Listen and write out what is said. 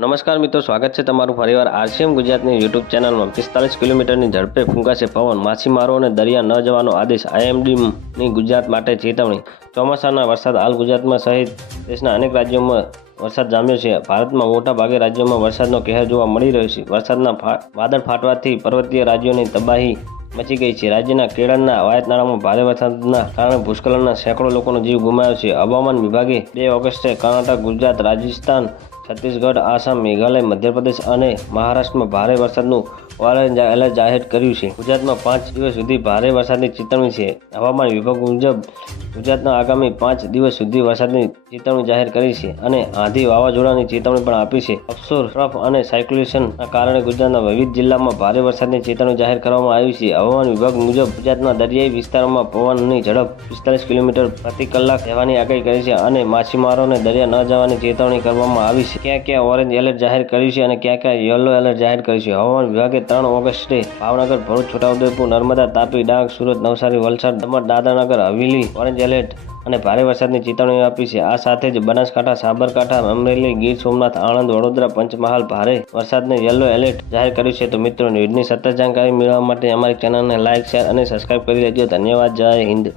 નમસ્કાર મિત્રો, સ્વાગત છે તમારું ફરીવાર આરસીએમ ગુજરાતની યુટ્યુબ ચેનલમાં. પિસ્તાલીસ કિલોમીટરની ઝડપે ફૂંકાશે પવન. માછીમારો અને દરિયા ન જવાનો આદેશ આઈએમડીની ગુજરાત માટે ચેતવણી. ચોમાસાના વરસાદ હાલ ગુજરાતમાં સહિત દેશના અનેક રાજ્યોમાં વરસાદ જામ્યો છે. ભારતમાં મોટા ભાગે રાજ્યોમાં વરસાદનો કહેર જોવા મળી રહ્યો છે. વરસાદના વાદળ ફાટવાથી પર્વતીય રાજ્યોની તબાહી મચી ગઈ છે. રાજ્યના કેરળના વાયતનાળામાં ભારે વરસાદના કારણે ભૂસ્ખલનના સેંકડો લોકોનો જીવ ગુમાયો છે. હવામાન વિભાગે બે ઓગસ્ટે કર્ણાટક, ગુજરાત, રાજસ્થાન છત્તીસગઢ, આસામ, મેઘાલય, મધ્યપ્રદેશ અને મહારાષ્ટ્રમાં ભારે વરસાદનું એલર્ટ જાહેર કર્યું છે. ગુજરાતમાં પાંચ દિવસ સુધી ભારે વરસાદની ચેતવણી છે. હવામાન વિભાગ મુજબ ગુજરાતના આગામી પાંચ દિવસ સુધી વરસાદની ચેતવણી જાહેર કરી છે અને આંધી વાવાઝોડાની ચેતવણી પણ આપી છે. અફસોર ટ્રફ અને સાયક્યુલેશનના કારણે ગુજરાતના વિવિધ જિલ્લામાં ભારે વરસાદની ચેતવણી જાહેર કરવામાં આવી છે. હવામાન વિભાગ મુજબ ગુજરાતના દરિયાઈ વિસ્તારોમાં પવનની ઝડપ પિસ્તાલીસ કિલોમીટર પ્રતિ કલાક રહેવાની આગાહી કરી છે અને માછીમારોને દરિયા ન જવાની ચેતવણી કરવામાં આવી છે. ક્યાં ક્યાં ઓરેન્જ એલર્ટ જાહેર કર્યું છે અને ક્યાં ક્યાં યલો એલર્ટ જાહેર કર્યું છે? હવામાન વિભાગે ત્રણ ઓગસ્ટે ભાવનગર, ભરૂચ, છોટાઉદેપુર, નર્મદા, તાપી, ડાંગ, સુરત, નવસારી, વલસાડ, દમણ, દાદરાનગર, હવેલી એલર્ટ અને ભારે વરસાદની ચેતવણી આપી છે. આ સાથે જ બનાસકાંઠા, સાબરકાંઠા, અમરેલી, ગીર સોમનાથ, આણંદ, વડોદરા, પંચમહાલ ભારે વરસાદને યલો એલર્ટ જાહેર કર્યું છે. તો મિત્રો, ન્યૂઝની સતત જાણકારી મેળવવા માટે અમારી ચેનલને લાઇક શેર અને સબસ્ક્રાઇબ કરી લેજો ધન્યવાદ. જય હિન્દ.